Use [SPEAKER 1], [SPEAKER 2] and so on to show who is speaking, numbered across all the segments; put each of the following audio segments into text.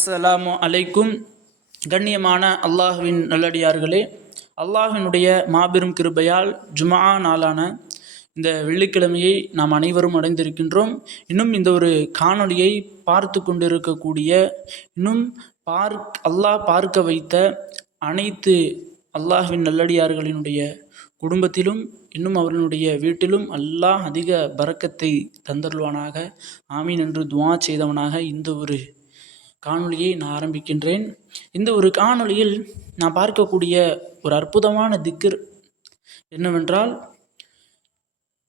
[SPEAKER 1] அஸ்ஸலாமு அலைக்கும். கண்ணியமான அல்லாஹுவின் நல்லடியார்களே அல்லாஹினுடைய மாபெரும் கிருபையால் ஜுமா நாளான இந்த வெள்ளிக்கிழமையை நாம் அனைவரும் அடைந்திருக்கின்றோம். இன்னும் இந்த ஒரு காணொளியை பார்த்து கொண்டிருக்கக்கூடிய இன்னும் பார்க் அல்லாஹ் பார்க்க வைத்த அனைத்து அல்லாஹுவின் நல்லடியார்களினுடைய குடும்பத்திலும் இன்னும் அவர்களுடைய வீட்டிலும் அல்லாஹ் அதிக பரக்கத்தை தந்தருள்வானாக. ஆமீன் என்று துவா செய்தவனாக இந்த ஒரு காணொளியை நான் ஆரம்பிக்கின்றேன். இந்த ஒரு காணொளியில் நான் பார்க்கக்கூடிய ஒரு அற்புதமான திக்கர் என்னவென்றால்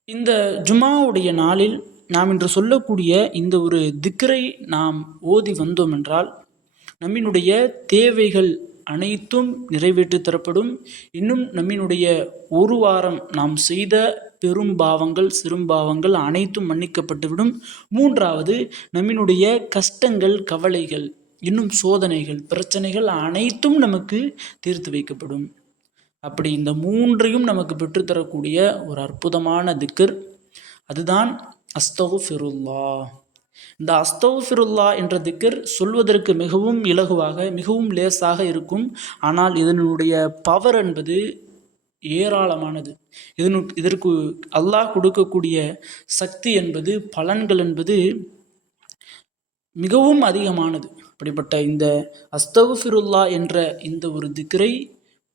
[SPEAKER 1] இந்த ஜுமாவுடைய நாளில் நாம் இன்று சொல்லக்கூடிய இந்த ஒரு திக்கரை நாம் ஓதி வந்தோம் என்றால் நம்மினுடைய தேவைகள் அனைத்தும் நிறைவேற்றி தரப்படும். இன்னும் நம்மினுடைய ஒரு வாரம் நாம் செய்த பெரும் பாவங்கள் சிறும்பாவங்கள் அனைத்தும் மன்னிக்கப்பட்டுவிடும். மூன்றாவது நம்மினுடைய கஷ்டங்கள் கவலைகள் இன்னும் சோதனைகள் பிரச்சனைகள் அனைத்தும் நமக்கு தீர்த்து வைக்கப்படும். அப்படி இந்த மூன்றையும் நமக்கு பெற்றுத்தரக்கூடிய ஒரு அற்புதமான திக்கர் அதுதான் அஸ்தகுஃபிருல்லா இந்த அஸ்தௌஃபிருல்லா என்ற திக்கர் சொல்வதற்கு மிகவும் இலகுவாக மிகவும் லேசாக இருக்கும். ஆனால் இதனுடைய பவர் என்பது ஏராளமானது. இதனு இதற்கு அல்லாஹ் கொடுக்கக்கூடிய சக்தி என்பது பலன்கள் என்பது மிகவும் அதிகமானது. அப்படிப்பட்ட இந்த அஸ்தகுஃபிருல்லா என்ற இந்த ஒரு திக்கரை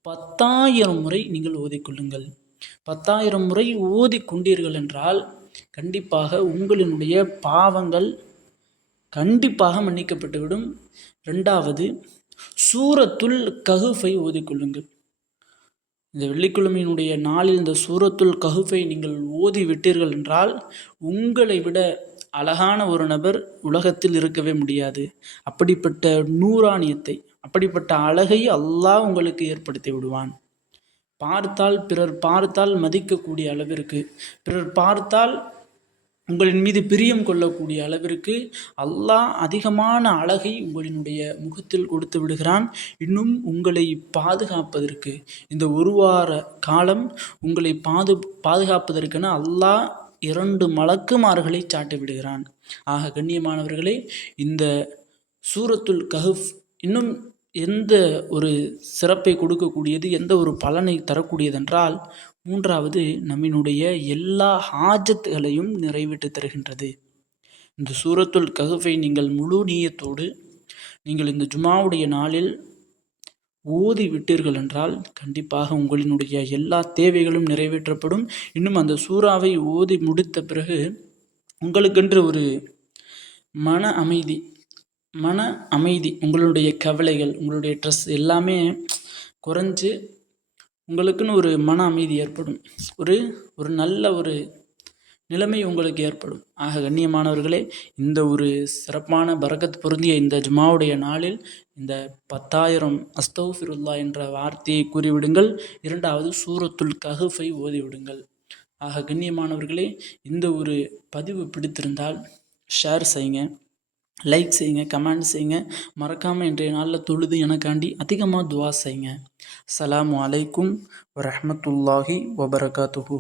[SPEAKER 1] பத்தாயிரம் முறை நீங்கள் ஓதிக்கொள்ளுங்கள் பத்தாயிரம் முறை ஓதி கொண்டீர்கள் என்றால் கண்டிப்பாக உங்களினுடைய பாவங்கள் கண்டிப்பாக மன்னிக்கப்பட்டுவிடும். ரெண்டாவது சூரத்துல் கஹுஃபை ஓதிக்கொள்ளுங்கள். இந்த வெள்ளிக்கிழமையினுடைய நாளில் இந்த சூரத்துல் கஹுஃபை நீங்கள் ஓதி விட்டீர்கள் என்றால் உங்களை விட அழகான ஒரு நபர் உலகத்தில் இருக்கவே முடியாது. அப்படிப்பட்ட நூறானியத்தை அப்படிப்பட்ட அழகை அல்லாஹ் உங்களுக்கு ஏற்படுத்தி விடுவான். பார்த்தால் பிறர் பார்த்தால் மதிக்கக்கூடிய அளவிற்கு. பிறர் பார்த்தால் உங்களின் மீது பிரியம் கொள்ளக்கூடிய அளவிற்கு அல்லாஹ் அதிகமான அழகை உங்களினுடைய முகத்தில் கொடுத்து விடுகிறான். இன்னும் உங்களை பாதுகாப்பதற்கு. இந்த ஒரு வார காலம் உங்களை பாது பாதுகாப்பதற்கென அல்லாஹ் இரண்டு மலக்குமார்களை சாட்டி விடுகிறான். ஆக கண்ணியமானவர்களே இந்த சூரத்துல் கஹுஃப் இன்னும் எந்த ஒரு சிறப்பை கொடுக்கக்கூடியது எந்த ஒரு பலனை தரக்கூடியதென்றால் மூன்றாவது நம்மினுடைய எல்லா ஹாஜத்துகளையும் நிறைவேற்றி தருகின்றது. இந்த சூரத்துல் ககுஃபை நீங்கள் முழு நீயத்தோடு நீங்கள் இந்த ஜுமாவுடைய நாளில் ஓதி விட்டீர்கள் என்றால் கண்டிப்பாக உங்களினுடைய எல்லா தேவைகளும் நிறைவேற்றப்படும். இன்னும் அந்த சூறாவை ஓதி முடித்த பிறகு உங்களுக்கென்று ஒரு மன அமைதி மன அமைதி உங்களுடைய கவலைகள் உங்களுடைய ட்ரெஸ் எல்லாமே குறைஞ்சு உங்களுக்குன்னு ஒரு மன அமைதி ஏற்படும். ஒரு ஒரு நல்ல ஒரு நிலைமை உங்களுக்கு ஏற்படும். ஆக கண்ணியமானவர்களே இந்த ஒரு சிறப்பான பரக்கத் பொருந்திய இந்த ஜுமாவுடைய நாளில் இந்த பத்தாயிரம் அஸ்தௌஃபிருல்லா என்ற வார்த்தையை கூறிவிடுங்கள். இரண்டாவது சூரத்துல் கஹுஃபை ஓதிவிடுங்கள். ஆக கண்ணியமானவர்களே இந்த ஒரு பதிவு பிடித்திருந்தால் ஷேர் செய்யுங்க. லைக் செய்யுங்க கமெண்ட் செய்யுங்க. மறக்காமல் இன்றைய நாளில் தொழுது எனக்காண்டி அதிகமாக துவா செய்யுங்க. அஸ்ஸலாமு அலைக்கும் வரமத்துல்லாஹி வபரகாத்துஹூ.